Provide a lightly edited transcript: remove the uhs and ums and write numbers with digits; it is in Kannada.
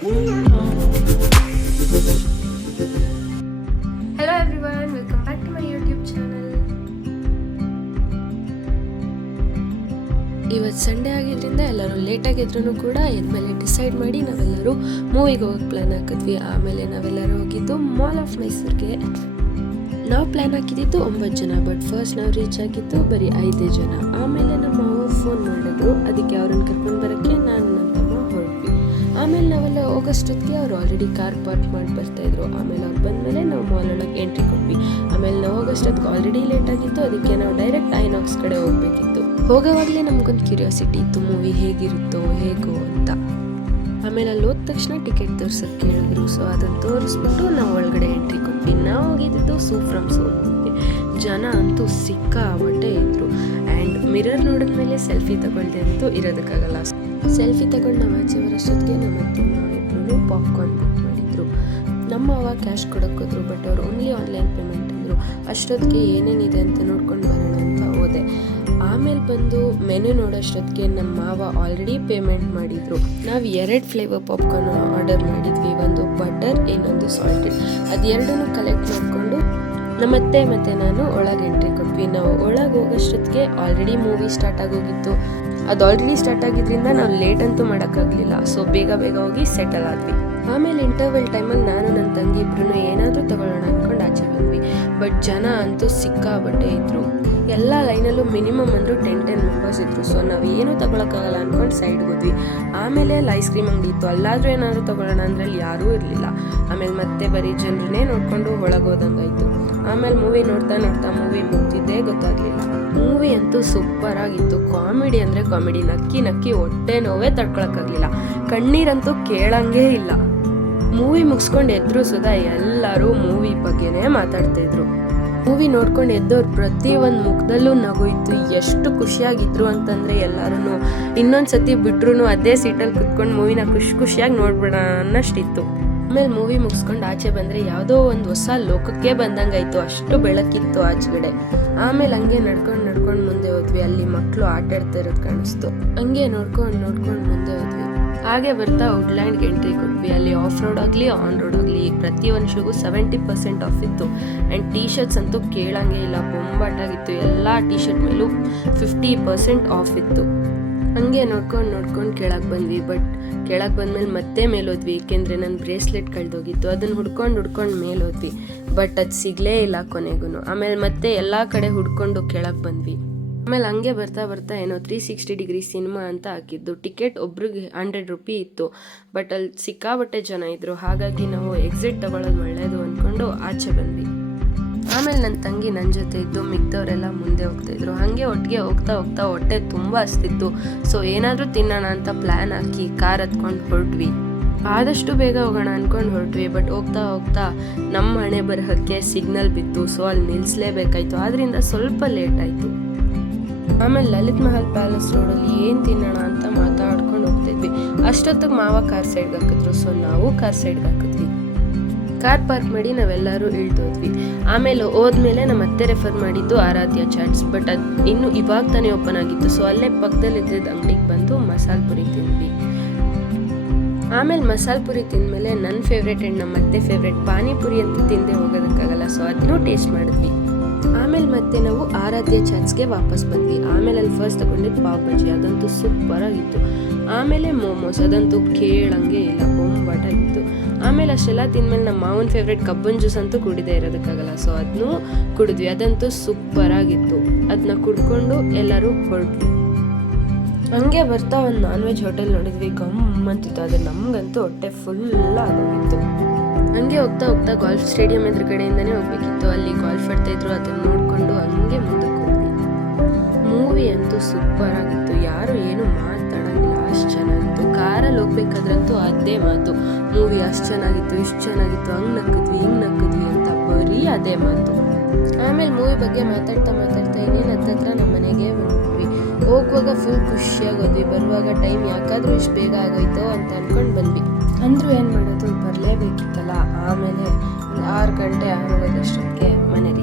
Hello everyone, welcome back to my YouTube channel. ಇವತ್ತು ಸಂಡೇ ಆಗಿದ್ದರಿಂದ ಎಲ್ಲರೂ ಲೇಟಾಗಿದ್ರೂ ಕೂಡ ಎದ್ಮೇಲೆ ಡಿಸೈಡ್ ಮಾಡಿ ನಾವೆಲ್ಲರೂ ಮೂವಿಗೆ ಹೋಗೋಕ್ಕೆ ಪ್ಲ್ಯಾನ್ ಹಾಕಿದ್ವಿ. ಆಮೇಲೆ ನಾವೆಲ್ಲರೂ ಹೋಗಿದ್ದು ಮಾಲ್ ಆಫ್ ಮೈಸೂರಿಗೆ. ನಾವು ಪ್ಲ್ಯಾನ್ ಹಾಕಿದ್ದು 9 ಜನ, ಬಟ್ ಫಸ್ಟ್ ನಾವು ರೀಚ್ ಆಗಿದ್ದು ಬರೀ 5 ಜನ. ಆಮೇಲೆ ನಮ್ಮ ಅವ್ರು ಫೋನ್ ಮಾಡಿದ್ರು, ಅದಕ್ಕೆ ಅವ್ರನ್ನ ಕರ್ಕೊಂಡು ಬರೋಕ್ಕೆ ನಾನು ನನ್ನ ತಮ್ಮ ಹೊರಟ್ವಿ. ಆಮೇಲೆ ನಾವೆಲ್ಲ ಹೋಗೋಷ್ಟೊತ್ತಿಗೆ ಅವ್ರು ಆಲ್ರೆಡಿ ಕಾರ್ ಪಾರ್ಕ್ ಮಾಡಿ ಬರ್ತಾಯಿದ್ರು. ಆಮೇಲೆ ಅವ್ರು ಬಂದಮೇಲೆ ನಾವು ಮಾಲ್ ಒಳಗೆ ಎಂಟ್ರಿ ಕೊಟ್ವಿ. ಆಮೇಲೆ ನಾವು ಹೋಗೋಷ್ಟೊತ್ತಿಗೆ ಆಲ್ರೆಡಿ ಲೇಟ್ ಆಗಿತ್ತು, ಅದಕ್ಕೆ ನಾವು ಡೈರೆಕ್ಟ್ ಐನಾಕ್ಸ್ ಕಡೆ ಹೋಗಬೇಕಿತ್ತು. ಹೋಗೋವಾಗಲೇ ನಮಗೊಂದು ಕ್ಯೂರಿಯಾಸಿಟಿ ಇತ್ತು, ಮೂವಿ ಹೇಗಿರುತ್ತೋ ಹೇಗೋ ಅಂತ. ಆಮೇಲೆ ಅಲ್ಲಿ ಹೋದ ತಕ್ಷಣ ಟಿಕೆಟ್ ತೋರ್ಸೋಕ್ಕೆ ಕೇಳಿದ್ರು. ಸೊ ಅದನ್ನು ತೋರಿಸ್ಬಿಟ್ಟು ನಾವು ಒಳಗಡೆ ಎಂಟ್ರಿ ಕೊಟ್ವಿ. ನಾವು ಹೋಗಿದ್ದು ಸೂ ಫ್ರಮ್ ಸೋಲ್ಗೆ. ಜನ ಅಂತೂ ಸಿಕ್ಕಾಪಟ್ಟೆ ಇದ್ರು. ಆ್ಯಂಡ್ ಮಿರರ್ ನೋಡಿದ್ಮೇಲೆ ಸೆಲ್ಫಿ ತಗೊಳ್ದೆ ಅಂತೂ ಇರೋದಕ್ಕಾಗಲ್ಲ. ಸೆಲ್ಫಿ ತಗೊಂಡು ನಾವು ಆಚೆ ಬರೋಷ್ಟೊತ್ತಿಗೆ ನಮ್ಮ ಅತ್ತೆ ಇಬ್ಬರು ಪಾಪ್ಕಾರ್ನ್ ಬುಕ್ ಮಾಡಿದ್ರು. ನಮ್ಮ ಅವ ಕ್ಯಾಶ್ ಕೊಡೋಕ್ಕೋದ್ರು, ಬಟ್ ಅವ್ರು ಓನ್ಲಿ ಆನ್ಲೈನ್ ಪೇಮೆಂಟ್ ಅಂದರು. ಅಷ್ಟೊತ್ತಿಗೆ ಏನೇನಿದೆ ಅಂತ ನೋಡ್ಕೊಂಡು ಬರೋಣ ಅಂತ ಹೋದೆ. ಆಮೇಲೆ ಬಂದು ಮೆನು ನೋಡೋಷ್ಟೊತ್ತಿಗೆ ನಮ್ಮ ಮಾವ ಆಲ್ರೆಡಿ ಪೇಮೆಂಟ್ ಮಾಡಿದ್ರು. ನಾವು 2 ಫ್ಲೇವರ್ ಪಾಪ್ಕಾರ್ನ್ ಆರ್ಡರ್ ಮಾಡಿದ್ವಿ, ಒಂದು ಬಟರ್, ಇನ್ನೊಂದು ಸಾಲ್ಟೆಡ್. ಅದೆರಡನ್ನೂ ಕಲೆಕ್ಟ್ ಮಾಡಿಕೊಂಡು ನಮ್ಮತ್ತೆ ಮತ್ತು ನಾನು ಒಳಗೆ ಎಂಟ್ರಿ ಕೊಟ್ವಿ. ನಾವು ಒಳಗೆ ಹೋಗೋಷ್ಟೊತ್ತಿಗೆ ಆಲ್ರೆಡಿ ಮೂವಿ ಸ್ಟಾರ್ಟ್ ಆಗೋಗಿತ್ತು. ಅದು ಆಲ್ರೆಡಿ ಸ್ಟಾರ್ಟ್ ಆಗಿದ್ದರಿಂದ ನಾವು ಲೇಟ್ ಅಂತೂ ಮಾಡೋಕ್ಕಾಗಲಿಲ್ಲ. ಸೊ ಬೇಗ ಹೋಗಿ ಸೆಟಲ್ ಆದ್ವಿ. ಆಮೇಲೆ ಇಂಟರ್ವೆಲ್ ಟೈಮಲ್ಲಿ ನಾನು ನನ್ನ ತಂಗಿ ಇಬ್ರು ಏನಾದರೂ ತಗೊಳ್ಳೋಣ ಅಂದ್ಕೊಂಡು ಆಚೆ ಬಂದ್ವಿ. ಬಟ್ ಜನ ಅಂತೂ ಸಿಕ್ಕಾಬಟ್ಟೆ ಇದ್ರು. ಎಲ್ಲ ಲೈನಲ್ಲೂ ಮಿನಿಮಮ್ ಅಂದರೂ 10 ಮೆಂಬರ್ಸ್ ಇದ್ರು. ಸೊ ನಾವು ಏನೂ ತಗೊಳಕ್ಕಾಗಲ್ಲ ಅಂದ್ಕೊಂಡು ಸೈಡ್ಗೆ ಹೋದ್ವಿ. ಆಮೇಲೆ ಅಲ್ಲಿ ಐಸ್ ಕ್ರೀಮ್ ಅಂಗಡಿ ಇತ್ತು, ಅಲ್ಲಾದರೂ ಏನಾದರೂ ತಗೊಳ್ಳೋಣ ಅಂದರೆ ಅಲ್ಲಿ ಯಾರೂ ಇರಲಿಲ್ಲ. ಆಮೇಲೆ ಮತ್ತೆ ಬರೀ ಜನರನ್ನೇ ನೋಡಿಕೊಂಡು ಒಳಗೆ ಹೋದಂಗಾಯಿತು. ಆಮೇಲೆ ಮೂವಿ ನೋಡ್ತಾ ಮೂವಿ ಮುಗ್ದಿದ್ದೇ ಗೊತ್ತಾಗಲಿಲ್ಲ. ಮೂವಿ ಅಂತೂ ಸೂಪರ್ ಆಗಿತ್ತು. ಕಾಮಿಡಿ ಅಂದರೆ ಕಾಮಿಡಿ, ನಕ್ಕಿ ಹೊಟ್ಟೆ ನೋವೇ ತಡ್ಕೊಳಕ್ಕಾಗಲಿಲ್ಲ. ಕಣ್ಣೀರಂತೂ ಕೇಳಂಗೇ ಇಲ್ಲ. ಮೂವಿ ಮುಗಿಸ್ಕೊಂಡು ಎದ್ರು ಸುಧಾ ಎಲ್ಲರೂ ಮೂವಿ ಬಗ್ಗೆನೇ ಮಾತಾಡ್ತಾಯಿದ್ರು. ಮೂವಿ ನೋಡ್ಕೊಂಡು ಎದ್ದವ್ರು ಪ್ರತಿಯೊಂದು ಮುಖದಲ್ಲೂ ನಗು ಇತ್ತು. ಎಷ್ಟು ಖುಷಿಯಾಗಿದ್ರು ಅಂತಂದರೆ ಎಲ್ಲರೂ ಇನ್ನೊಂದು ಸತಿ ಬಿಟ್ರು ಅದೇ ಸೀಟಲ್ಲಿ ಕುತ್ಕೊಂಡು ಮೂವಿನ ಖುಷಿಯಾಗಿ ನೋಡ್ಬಿಡೋಣ ಅನ್ನಷ್ಟಿತ್ತು. ಆಮೇಲೆ ಮೂವಿ ಮುಗಿಸ್ಕೊಂಡು ಆಚೆ ಬಂದರೆ ಯಾವುದೋ ಒಂದು ಹೊಸ ಲೋಕಕ್ಕೆ ಬಂದಂಗಾಯಿತು. ಅಷ್ಟು ಬೆಳಕಿತ್ತು ಆಚೆಗಡೆ. ಆಮೇಲೆ ಹಂಗೆ ನಡ್ಕೊಂಡು ಮುಂದೆ ಹೋದ್ವಿ. ಅಲ್ಲಿ ಮಕ್ಕಳು ಆಟ ಆಡ್ತಾ ಇರೋದು ಕಾಣಿಸ್ತು. ಹಂಗೆ ನೋಡ್ಕೊಂಡು ಮುಂದೆ ಹೋದ್ವಿ. ಹಾಗೆ ಬರ್ತಾ ವುಡ್ಲ್ಯಾಂಡ್ಗೆ ಎಂಟ್ರಿ ಕೊಟ್ವಿ. ಅಲ್ಲಿ ಆಫ್ ರೋಡ್ ಆಗಲಿ ಆನ್ ರೋಡ್ ಆಗಲಿ ಪ್ರತಿಯೊಂದು ಶೂಗೂ 70% ಆಫ್ ಇತ್ತು. ಆ್ಯಂಡ್ ಟೀ ಶರ್ಟ್ಸ್ ಅಂತೂ ಕೇಳಂಗೆ ಇಲ್ಲ, ಬೊಂಬಾಟಾಗಿತ್ತು. ಎಲ್ಲ ಟೀ ಶರ್ಟ್ ಮೇಲೂ 50% ಆಫ್ ಇತ್ತು. ಹಂಗೆ ನೋಡ್ಕೊಂಡು ಕೆಳಗೆ ಬಂದ್ವಿ. ಬಟ್ ಕೆಳಗೆ ಬಂದಮೇಲೆ ಮತ್ತೆ ಮೇಲೋದ್ವಿ, ಏಕೆಂದರೆ ನನ್ನ ಬ್ರೇಸ್ಲೆಟ್ ಕಳೆದೋಗಿತ್ತು. ಅದನ್ನು ಹುಡ್ಕೊಂಡು ಮೇಲೋದ್ವಿ. ಬಟ್ ಅದು ಸಿಗಲೇ ಇಲ್ಲ ಕೊನೆಗೂ. ಆಮೇಲೆ ಮತ್ತೆ ಎಲ್ಲ ಕಡೆ ಹುಡ್ಕೊಂಡು ಕೆಳಗೆ ಬಂದ್ವಿ. ಆಮೇಲೆ ಹಂಗೆ ಬರ್ತಾ ಏನೋ 360 ಡಿಗ್ರಿ ಸಿನಿಮಾ ಅಂತ ಹಾಕಿದ್ದು. ಟಿಕೆಟ್ ಒಬ್ರಿಗೆ 100 ರೂಪಿ ಇತ್ತು. ಬಟ್ ಅಲ್ಲಿ ಸಿಕ್ಕಾಬಟ್ಟೆ ಜನ ಇದ್ದರು. ಹಾಗಾಗಿ ನಾವು ಎಕ್ಸಿಟ್ ತಗೊಳ್ಳೋದು ಒಳ್ಳೆಯದು ಅಂದ್ಕೊಂಡು ಆಚೆ ಬಂದ್ವಿ. ಆಮೇಲೆ ನನ್ನ ತಂಗಿ ನನ್ನ ಜೊತೆ ಇದ್ದು, ಮಿಕ್ದವರೆಲ್ಲ ಮುಂದೆ ಹೋಗ್ತಾಯಿದ್ರು. ಹಾಗೆ ಒಟ್ಟಿಗೆ ಹೋಗ್ತಾ ಹೊಟ್ಟೆ ತುಂಬ ಹಸ್ತಿತ್ತು. ಸೊ ಏನಾದರೂ ತಿನ್ನೋಣ ಅಂತ ಪ್ಲ್ಯಾನ್ ಹಾಕಿ ಕಾರ್ ಹತ್ಕೊಂಡು ಹೊರಟ್ವಿ. ಆದಷ್ಟು ಬೇಗ ಹೋಗೋಣ ಅಂದ್ಕೊಂಡು ಹೊರಟ್ವಿ. ಬಟ್ ಹೋಗ್ತಾ ನಮ್ಮ ಹಣೆ ಬರಹಕ್ಕೆ ಸಿಗ್ನಲ್ ಬಿತ್ತು. ಸೊ ಅಲ್ಲಿ ನಿಲ್ಲಿಸಲೇಬೇಕಾಯ್ತು. ಆದ್ದರಿಂದ ಸ್ವಲ್ಪ ಲೇಟ್ ಆಯಿತು. ಆಮೇಲೆ ಲಲಿತ್ ಮಹಲ್ ಪ್ಯಾಲೇಸ್ ರೋಡಲ್ಲಿ ಏನು ತಿನ್ನೋಣ ಅಂತ ಮಾತಾಡ್ಕೊಂಡು ಹೋಗ್ತಾಯಿದ್ವಿ. ಅಷ್ಟೊತ್ತಿಗೆ ಮಾವ ಕಾರ್ ಸೈಡ್ಗೆ ಹಾಕಿದ್ರು. ಸೊ ನಾವು ಕಾರ್ ಸೈಡ್ಗೆ ಹಾಕಿದ್ವಿ. ಕಾರ್ ಪಾರ್ಕ್ ಮಾಡಿ ನಾವೆಲ್ಲರೂ ಇಳ್ದೋದ್ವಿ. ಆಮೇಲೆ ಹೋದ್ಮೇಲೆ ನಮ್ಮ ಅತ್ತೆ ರೆಫರ್ ಮಾಡಿದ್ದು ಆರಾಧ್ಯ ಚಾಟ್ಸ್. ಬಟ್ ಅದು ಇನ್ನೂ ಇವಾಗ ತಾನೇ ಓಪನ್ ಆಗಿತ್ತು. ಸೊ ಅಲ್ಲೇ ಪಕ್ಕದಲ್ಲಿ ಇದ್ದಿದ್ದು ಅಂಗಡಿಗೆ ಬಂದು ಮಸಾಲೆ ಪುರಿ ತಿಂದ್ವಿ. ಆಮೇಲೆ ಮಸಾಲೆ ಪುರಿ ತಿಂದಮೇಲೆ ನನ್ನ ಫೇವ್ರೇಟ್ ಆ್ಯಂಡ್ ನಮ್ಮ ಅತ್ತೆ ಫೇವ್ರೇಟ್ ಪಾನಿಪುರಿ ಅಂತೂ ತಿಂದೇ ಹೋಗೋದಕ್ಕಾಗಲ್ಲ. ಸೊ ಅದನ್ನೂ ಟೇಸ್ಟ್ ಮಾಡಿದ್ವಿ. ಆಮೇಲೆ ಮತ್ತೆ ನಾವು ಆರಾಧ್ಯ ಚಾಟ್ಸ್ಗೆ ವಾಪಸ್ ಬಂದ್ವಿ. ಆಮೇಲೆ ಅಲ್ಲಿ ಫಸ್ಟ್ ತಗೊಂಡಿದ್ದು ಪಾವ್ ಬಜ್ಜಿ, ಅದಂತೂ ಸೂಪರ್ ಆಗಿತ್ತು. ಆಮೇಲೆ ಮೋಮೋಸ್, ಅದಂತೂ ಕೇಳಂಗೆ ಇಲ್ಲ, ಬೊಂಬಾಟಾಗಿತ್ತು. ಆಮೇಲೆ ಅಷ್ಟೆಲ್ಲ ತಿಂದಮೇಲೆ ನಮ್ಮ ಮಾವನ ಫೇವ್ರೇಟ್ ಕಬ್ಬನ್ ಜ್ಯೂಸ್ ಅಂತೂ ಕುಡಿದೇ ಇರೋದಕ್ಕಾಗಲ್ಲ. ಸೊ ಅದನ್ನೂ ಕುಡಿದ್ವಿ. ಅದಂತೂ ಸೂಪರ್ ಆಗಿತ್ತು. ಅದನ್ನ ಕುಡ್ಕೊಂಡು ಎಲ್ಲರೂ ಹೊರಟ್ವಿ. ಹಂಗೆ ಬರ್ತಾ ಒಂದು ನಾನ್ ವೆಜ್ ಹೋಟೆಲ್ ನೋಡಿದ್ವಿ. ಗಮ್ಮಂತಿತ್ತು. ಅದು ನಮಗಂತೂ ಹೊಟ್ಟೆ ಫುಲ್ ಆಗೋಗಿತ್ತು. ಹಂಗೆ ಹೋಗ್ತಾ ಗಾಲ್ಫ್ ಸ್ಟೇಡಿಯಂ ಎದುರುಗಡೆಯಿಂದನೇ ಹೋಗ್ಬೇಕಿತ್ತು. ಅಲ್ಲಿ ಗಾಲ್ಫ್ ಆಡ್ತಾಯಿದ್ರು. ಅದನ್ನು ನೋಡಿಕೊಂಡು ಹಂಗೆ ಮುಂದಕ್ಕೆ ಹೋದ್ವಿ. ಮೂವಿ ಅಂತೂ ಸೂಪರ್ ಆಗಿತ್ತು. ಯಾರು ಏನು ಮಾತಾಡೋಂಗಿಲ್ಲ, ಅಷ್ಟು ಚೆನ್ನಾಗಿತ್ತು. ಕಾರಲ್ಲಿ ಹೋಗ್ಬೇಕಾದ್ರಂತೂ ಅದೇ ಮಾತು, ಮೂವಿ ಅಷ್ಟು ಚೆನ್ನಾಗಿತ್ತು, ಇಷ್ಟು ಚೆನ್ನಾಗಿತ್ತು, ಹಂಗೆ ನಕ್ಕಿದ್ವಿ ಹಿಂಗೆ ನಕ್ಕಿದ್ವಿ ಅಂತ ಬರೀ ಅದೇ ಮಾತು. ಆಮೇಲೆ ಮೂವಿ ಬಗ್ಗೆ ಮಾತಾಡ್ತಾ ಇನ್ನೇನು ಹತ್ತತ್ರ ನಮ್ಮ ಮನೆಗೆ ಬಂದ್ವಿ. ಹೋಗುವಾಗ ಫುಲ್ ಖುಷಿಯಾಗಿ ಹೋದ್ವಿ. ಬರುವಾಗ ಟೈಮ್ ಯಾಕಾದರೂ ಇಷ್ಟು ಬೇಗ ಆಗೋಯ್ತು ಅಂತ ಅಂದ್ಕೊಂಡು ಬಂದ್ವಿ. ಅಂದರೂ ಏನು ಮಾಡೋದು, ಬರಲೇಬೇಕಿತ್ತಲ್ಲ. ಆಮೇಲೆ ಒಂದು 6 ಗಂಟೆ 6:15 ಮನೆಗೆ